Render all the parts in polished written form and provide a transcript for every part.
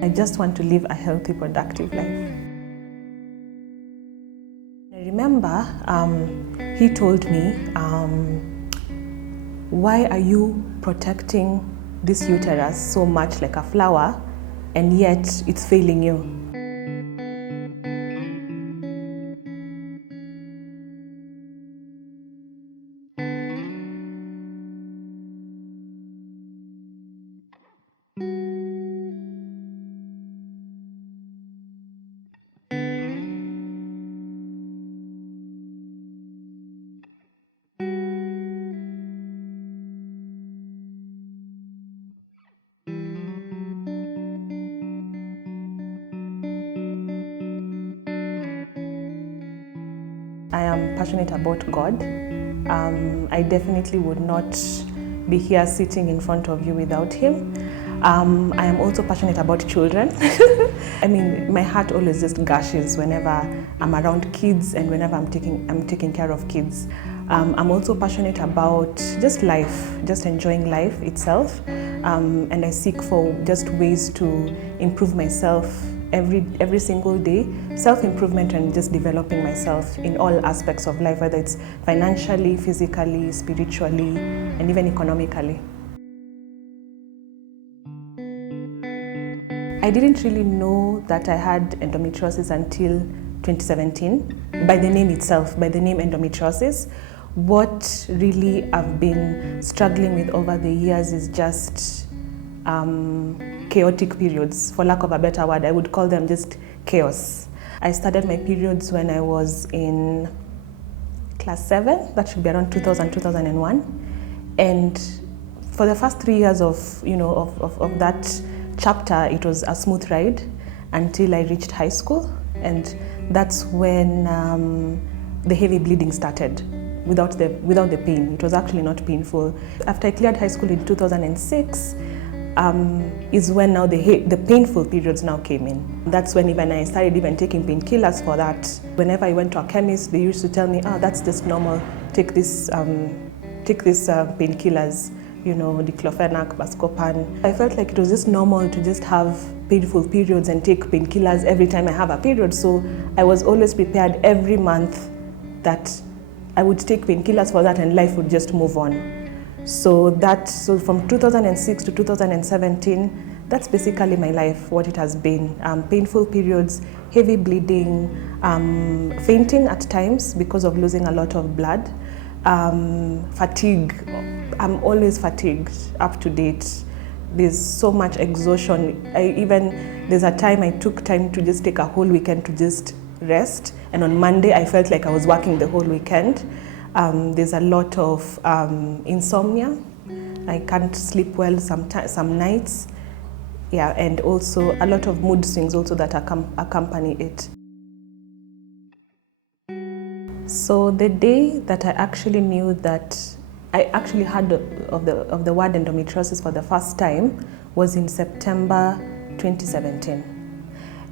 I just want to live a healthy, productive life. I remember he told me, why are you protecting this uterus so much like a flower and yet it's failing you? I am passionate about God. I definitely would not be here sitting in front of you without Him. I am also passionate about children. I mean, my heart always just gushes whenever I'm around kids and whenever I'm taking care of kids. I'm also passionate about just life, just enjoying life itself. And I seek for just ways to improve myself every single day, self-improvement and just developing myself in all aspects of life, whether it's financially, physically, spiritually, and even economically. I didn't really know that I had endometriosis until 2017, by the name itself, by the name endometriosis. What really I've been struggling with over the years is just chaotic periods. For lack of a better word, I would call them just chaos. I started my periods when I was in class 7, that should be around 2000, 2001. And for the first 3 years of that chapter, it was a smooth ride until I reached high school. And that's when the heavy bleeding started without the pain. It was actually not painful. After I cleared high school in 2006, is when now the painful periods now came in. That's when even I started taking painkillers for that. Whenever I went to a chemist, they used to tell me, oh, that's just normal, take these painkillers, diclofenac, buscopan. I felt like it was just normal to just have painful periods and take painkillers every time I have a period. So I was always prepared every month that I would take painkillers for that and life would just move on. So from 2006 to 2017, that's basically my life, what it has been. Painful periods, heavy bleeding, fainting at times because of losing a lot of blood, fatigue. I'm always fatigued, up to date. There's so much exhaustion. There's a time I took time to just take a whole weekend to just rest. And on Monday, I felt like I was working the whole weekend. There's a lot of insomnia. I can't sleep well some nights. Yeah, and also a lot of mood swings also that accompany it. So the day that I actually knew that I actually heard of the word endometriosis for the first time was in September 2017.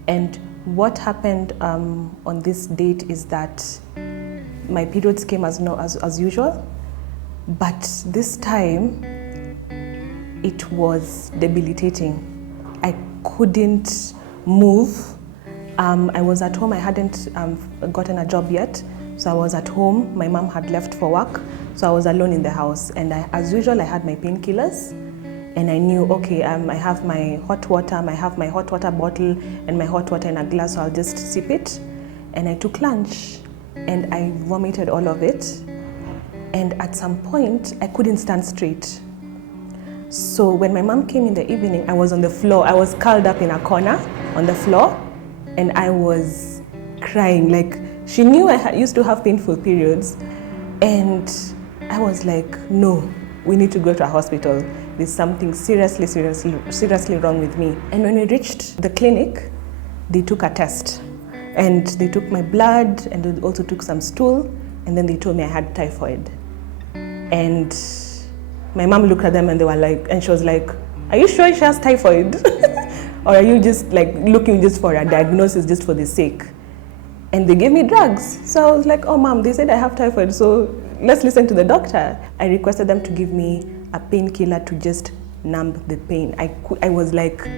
And what happened on this date is that my periods came as usual, but this time it was debilitating. I couldn't move. I was at home. I hadn't gotten a job yet, so I was at home. My mom had left for work, so I was alone in the house. And as usual, I had my painkillers, and I knew, okay, I have my hot water. I have my hot water bottle and my hot water in a glass, so I'll just sip it. And I took lunch. And I vomited all of it. And at some point, I couldn't stand straight. So when my mom came in the evening, I was on the floor. I was curled up in a corner on the floor, and I was crying. Like, she knew I used to have painful periods. And I was like, no, we need to go to a hospital. There's something seriously wrong with me. And when we reached the clinic, they took a test. And they took my blood and they also took some stool, and then they told me I had typhoid. And my mom looked at them and she was like, are you sure she has typhoid? Or are you just like looking just for a diagnosis just for the sake? And they gave me drugs. So I was like, oh mom, they said I have typhoid, so let's listen to the doctor. I requested them to give me a painkiller to just numb the pain. I was like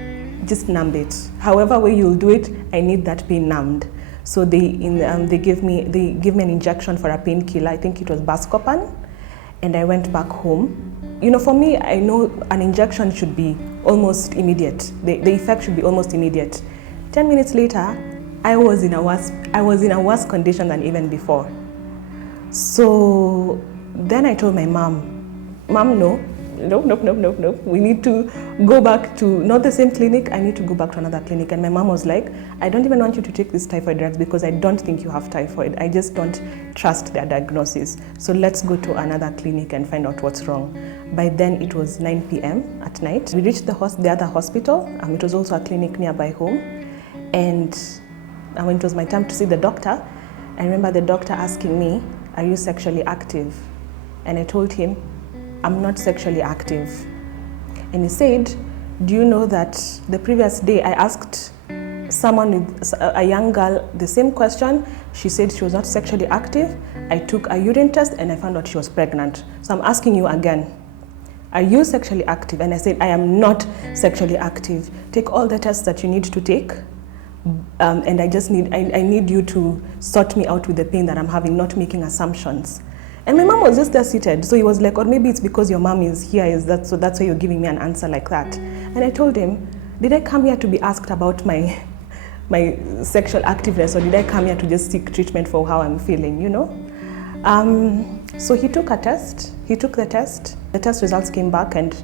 just numb it. However way you'll do it, I need that pain numbed. So they give me an injection for a painkiller. I think it was Buscopan, and I went back home. For me, I know an injection should be almost immediate. The effect should be almost immediate. 10 minutes later, I was in a worse condition than even before. So then I told my mom, no. We need to go back to, not the same clinic, I need to go back to another clinic. And my mom was like, I don't even want you to take these typhoid drugs because I don't think you have typhoid. I just don't trust their diagnosis. So let's go to another clinic and find out what's wrong. By then it was 9 p.m. at night. We reached the other hospital. It was also a clinic nearby home. And when it was my time to see the doctor, I remember the doctor asking me, are you sexually active? And I told him, I'm not sexually active. And he said, do you know that the previous day I asked a young girl, the same question. She said she was not sexually active. I took a urine test and I found out she was pregnant. So I'm asking you again, are you sexually active? And I said, I am not sexually active. Take all the tests that you need to take. And I need you to sort me out with the pain that I'm having, not making assumptions. And my mom was just there seated. So he was like, or maybe it's because your mom is here, so that's why you're giving me an answer like that. And I told him, did I come here to be asked about my sexual activeness, or did I come here to just seek treatment for how I'm feeling, So he took a test. He took the test. The test results came back and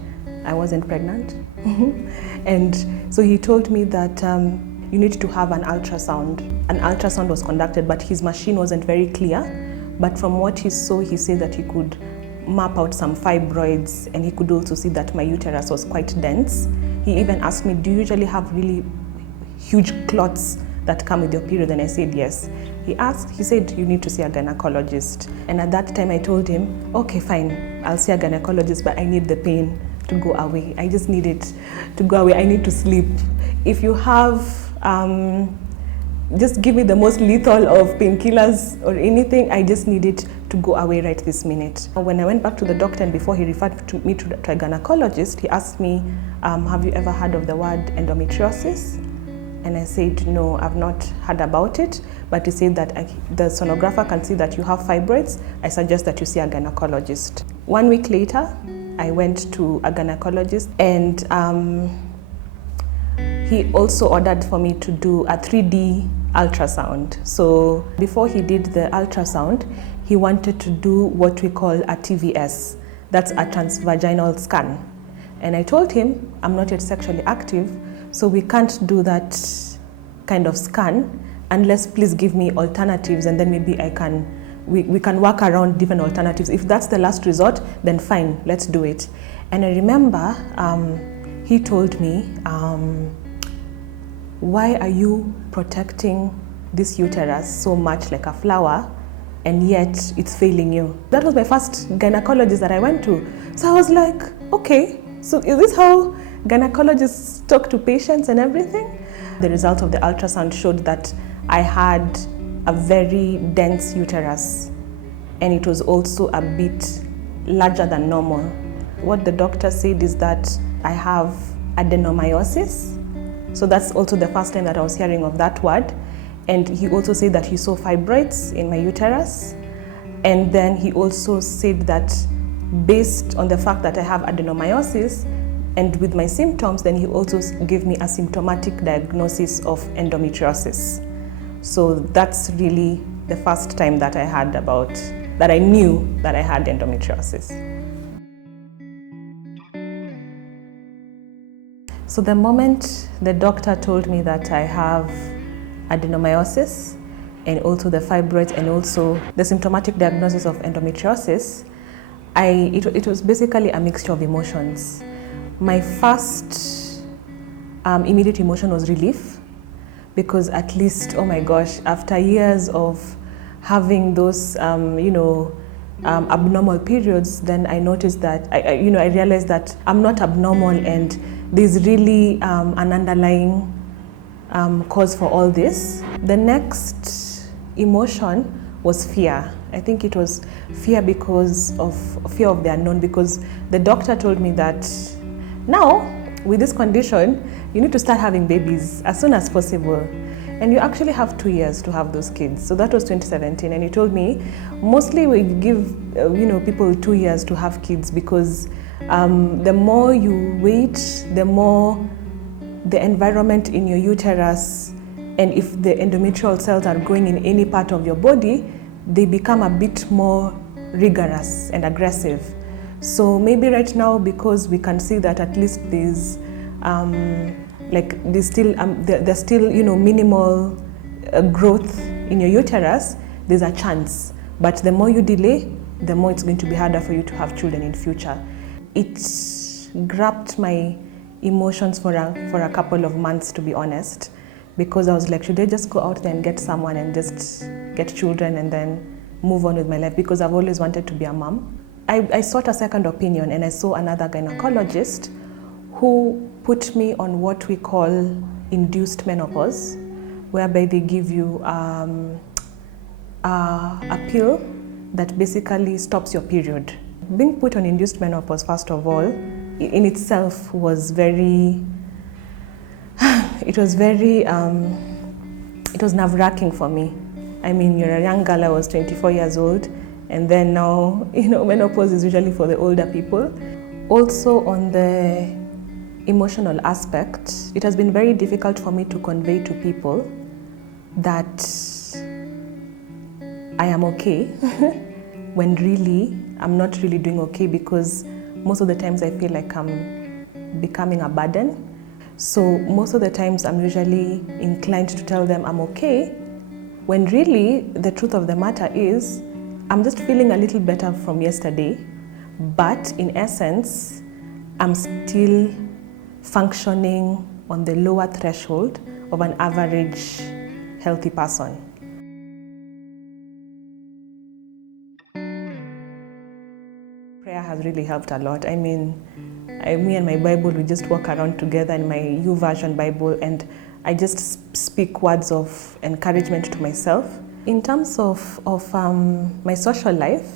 I wasn't pregnant. And so he told me that you need to have an ultrasound. An ultrasound was conducted, but his machine wasn't very clear. But from what he saw, he said that he could map out some fibroids, and he could also see that my uterus was quite dense. He even asked me, do you usually have really huge clots that come with your period? And I said yes. He said, you need to see a gynecologist. And at that time I told him, okay, fine, I'll see a gynecologist, but I need the pain to go away. I just need it to go away. I need to sleep. If you have, just give me the most lethal of painkillers or anything. I just need it to go away right this minute. When I went back to the doctor, and before he referred me to a gynecologist, he asked me, have you ever heard of the word endometriosis? And I said, no, I've not heard about it. But he said that the sonographer can see that you have fibroids. I suggest that you see a gynecologist. 1 week later, I went to a gynecologist, and he also ordered for me to do a 3D ultrasound. So before he did the ultrasound, he wanted to do what we call a TVS. That's a transvaginal scan. And I told him, I'm not yet sexually active, so we can't do that kind of scan unless please give me alternatives, and then maybe we can work around different alternatives. If that's the last resort, then fine, let's do it. And I remember he told me, why are you protecting this uterus so much like a flower, and yet it's failing you? That was my first gynecologist that I went to. So I was like, okay, so is this how gynecologists talk to patients and everything? The result of the ultrasound showed that I had a very dense uterus, and it was also a bit larger than normal. What the doctor said is that I have adenomyosis. So that's also the first time that I was hearing of that word. And he also said that he saw fibroids in my uterus. And then he also said that based on the fact that I have adenomyosis and with my symptoms, then he also gave me a symptomatic diagnosis of endometriosis. So that's really the first time that I knew that I had endometriosis. So the moment the doctor told me that I have adenomyosis and also the fibroids and also the symptomatic diagnosis of endometriosis, it was basically a mixture of emotions. My first immediate emotion was relief, because at least, oh my gosh, after years of having those abnormal periods, then I noticed that, I realized that I'm not abnormal, and there's really an underlying cause for all this. The next emotion was fear. I think it was fear because of fear of the unknown, because the doctor told me that now, with this condition, you need to start having babies as soon as possible. And you actually have 2 years to have those kids. So that was 2017. And he told me, mostly we give people 2 years to have kids because the more you wait, the more the environment in your uterus, and if the endometrial cells are growing in any part of your body, they become a bit more rigorous and aggressive. So maybe right now, because we can see that at least there's there's still minimal growth in your uterus, there's a chance. But the more you delay, the more it's going to be harder for you to have children in future. It grabbed my emotions for a couple of months, to be honest, because I was like, should I just go out there and get someone and just get children and then move on with my life, because I've always wanted to be a mom. I sought a second opinion, and I saw another gynecologist who put me on what we call induced menopause, whereby they give you a pill that basically stops your period. Being put on induced menopause, first of all, in itself was it was nerve-wracking for me. I mean, you're a young girl, I was 24 years old, and then now, menopause is usually for the older people. Also, on the emotional aspect, it has been very difficult for me to convey to people that I am okay when really I'm not really doing okay, because most of the times I feel like I'm becoming a burden. So most of the times I'm usually inclined to tell them I'm okay, when really the truth of the matter is I'm just feeling a little better from yesterday, but in essence I'm still functioning on the lower threshold of an average healthy person. Prayer has really helped a lot. I mean, me and my Bible, we just walk around together in my YouVersion Bible, and I just speak words of encouragement to myself. In terms of my social life,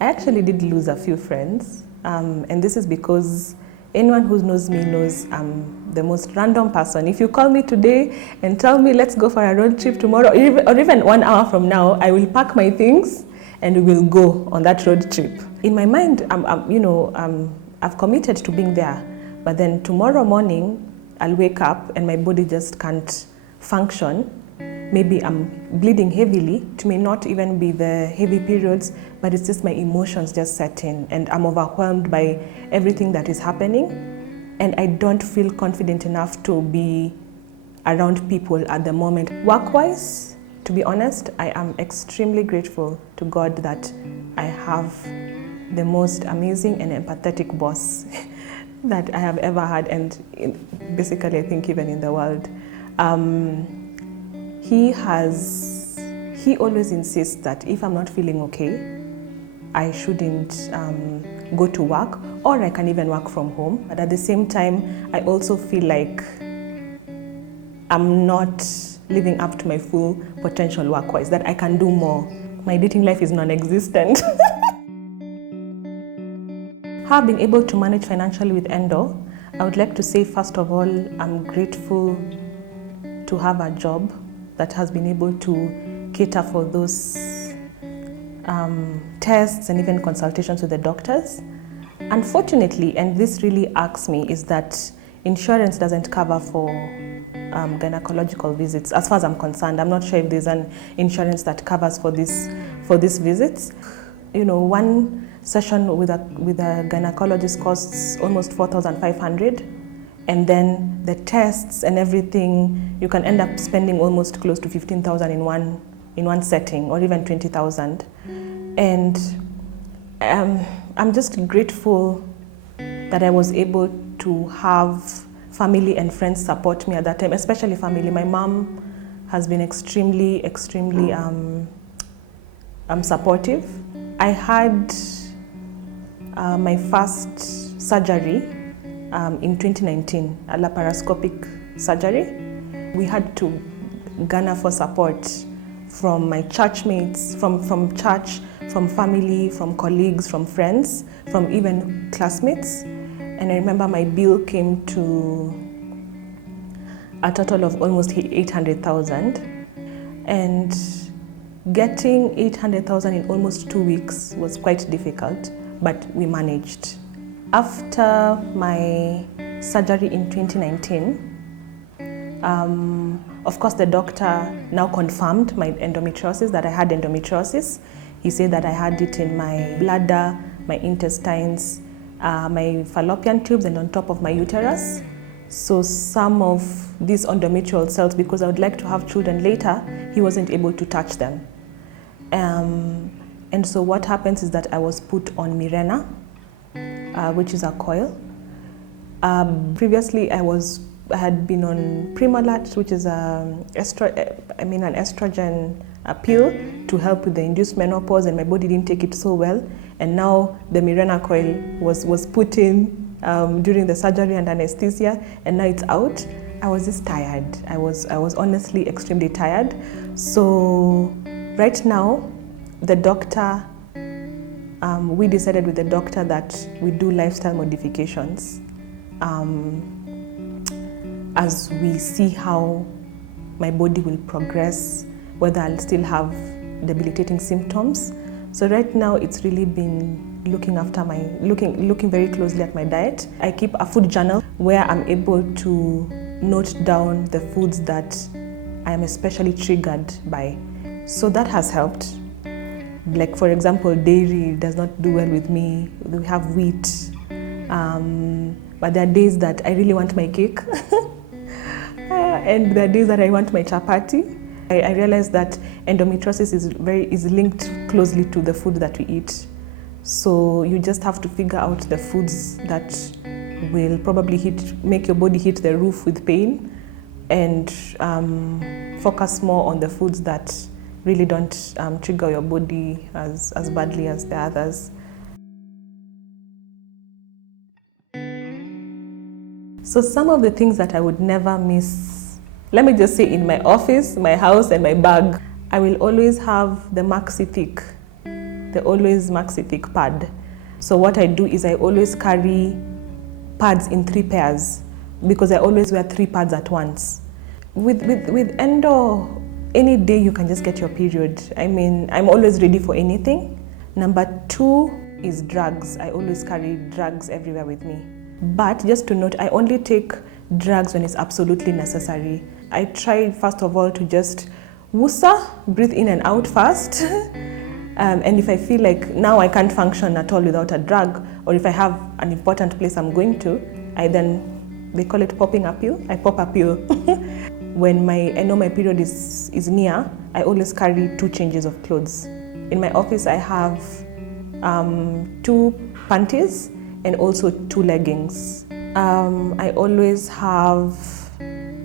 I actually did lose a few friends, and this is because anyone who knows me knows I'm the most random person. If you call me today and tell me let's go for a road trip tomorrow, or even 1 hour from now, I will pack my things and we will go on that road trip. In my mind, I've committed to being there, but then tomorrow morning I'll wake up and my body just can't function. Maybe I'm bleeding heavily. It may not even be the heavy periods, but it's just my emotions just set in, and I'm overwhelmed by everything that is happening, and I don't feel confident enough to be around people at the moment. Work-wise, to be honest, I am extremely grateful to God that I have the most amazing and empathetic boss that I have ever had, and basically I think even in the world. He always insists that if I'm not feeling okay, I shouldn't go to work, or I can even work from home. But at the same time, I also feel like I'm not living up to my full potential work-wise, that I can do more. My dating life is non-existent. How I've been able to manage financially with Endo, I would like to say, first of all, I'm grateful to have a job that has been able to cater for those tests and even consultations with the doctors. Unfortunately, and this really irks me, is that insurance doesn't cover for gynecological visits. As far as I'm concerned, I'm not sure if there's an insurance that covers for these visits. One session with a gynecologist costs almost 4,500, and then the tests and everything, you can end up spending almost close to 15,000 in one setting, or even 20,000. And I'm just grateful that I was able to have family and friends support me at that time, especially family. My mom has been extremely supportive. I had my first surgery in 2019, a laparoscopic surgery. We had to garner for support from my church mates, from church, from family, from colleagues, from friends, from even classmates. And I remember my bill came to a total of almost 800,000. And getting 800,000 in almost 2 weeks was quite difficult, but we managed. After my surgery in 2019, of course, the doctor now confirmed my endometriosis, that I had endometriosis. He said that I had it in my bladder, my intestines, my fallopian tubes, and on top of my uterus. So some of these endometrial cells, because I would like to have children later, he wasn't able to touch them. And so what happens is that I was put on Mirena, which is a coil. Previously, I had been on Primolat, which is an estrogen pill to help with the induced menopause, and my body didn't take it so well. And now the Mirena coil was put in during the surgery and anesthesia, and now it's out. I was just tired. I was honestly extremely tired. So right now, the doctor, we decided with the doctor that we do lifestyle modifications. As we see how my body will progress, whether I'll still have debilitating symptoms. So right now it's really been looking very closely at my diet. I keep a food journal where I'm able to note down the foods that I am especially triggered by. So that has helped. Like, for example, dairy does not do well with me. We have wheat. But there are days that I really want my cake. And there are days that I want my chapati. I realized that endometriosis is linked closely to the food that we eat. So you just have to figure out the foods that will probably make your body hit the roof with pain, and focus more on the foods that really don't trigger your body as badly as the others. So some of the things that I would never miss, let me just say, in my office, my house, and my bag, I will always have the Maxi Thick pad. So what I do is I always carry pads in 3 pairs, because I always wear 3 pads at once. With endo, any day you can just get your period. I mean, I'm always ready for anything. Number 2 is drugs. I always carry drugs everywhere with me. But just to note, I only take drugs when it's absolutely necessary. I try, first of all, to just woosa, breathe in and out fast. And if I feel like now I can't function at all without a drug, or if I have an important place I'm going to, they call it popping a pill. I pop a pill. When I know my period is near, I always carry 2 changes of clothes. In my office, I have 2 panties and also 2 leggings. I always have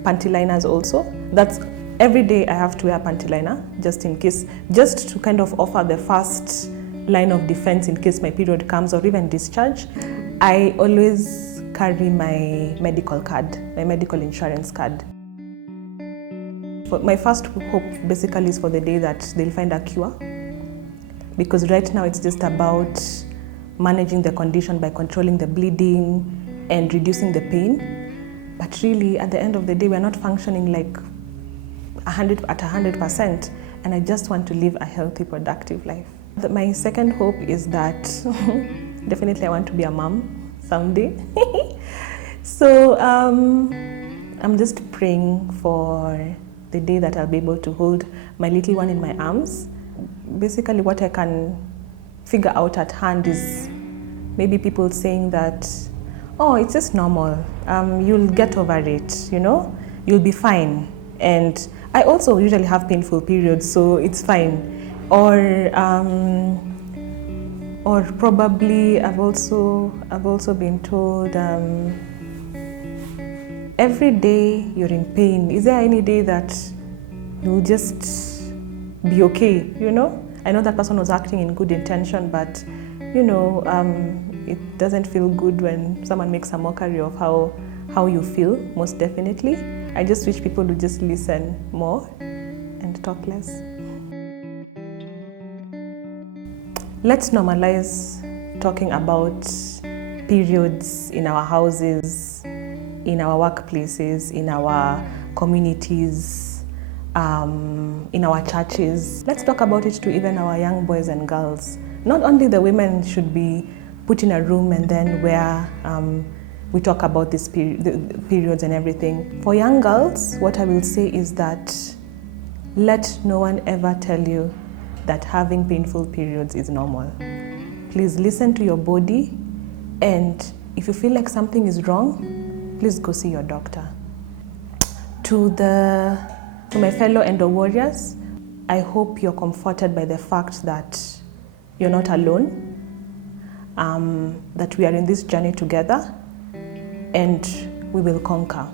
panty liners also. That's every day I have to wear a panty liner, just in case, just to kind of offer the first line of defense in case my period comes or even discharge. I always carry my medical card, my medical insurance card. My first hope basically is for the day that they'll find a cure, because right now it's just about managing the condition by controlling the bleeding and reducing the pain. But really, at the end of the day, we're not functioning like 100%, and I just want to live a healthy, productive life. My second hope is that definitely I want to be a mom someday. So I'm just praying for the day that I'll be able to hold my little one in my arms. Basically, what I can figure out at hand is maybe people saying that, oh, it's just normal, you'll get over it, you'll be fine. And I also usually have painful periods, so it's fine. Or probably I've also been told, every day you're in pain, is there any day that you'll just be okay, I know that person was acting in good intention, but it doesn't feel good when someone makes a mockery of how you feel, most definitely. I just wish people would just listen more and talk less. Let's normalize talking about periods in our houses, in our workplaces, in our communities, in our churches. Let's talk about it to even our young boys and girls. Not only the women should be put in a room and then where we talk about the periods and everything. For young girls, what I will say is that let no one ever tell you that having painful periods is normal. Please listen to your body, and if you feel like something is wrong, please go see your doctor. To my fellow Endo warriors, I hope you're comforted by the fact that you're not alone, that we are in this journey together, and we will conquer.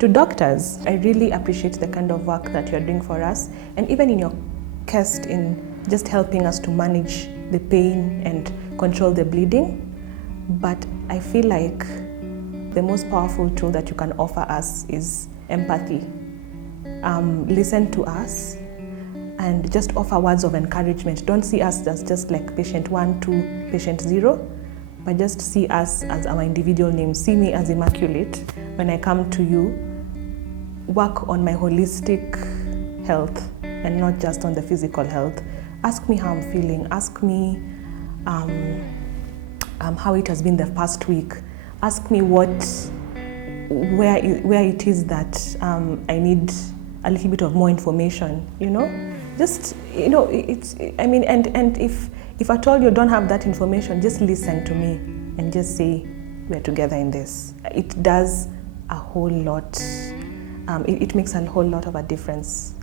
To doctors, I really appreciate the kind of work that you're doing for us, and even in your quest in just helping us to manage the pain and control the bleeding. But I feel like the most powerful tool that you can offer us is empathy. Listen to us and just offer words of encouragement. Don't see us as just like patient 1 to patient 0, but just see us as our individual names. See me as Immaculate. When I come to you, work on my holistic health and not just on the physical health. Ask me how I'm feeling. Ask me how it has been the past week. Ask me where it is that I need a little bit of more information. Just and if at all you don't have that information, just listen to me and just say we're together in this. It does a whole lot. It makes a whole lot of a difference.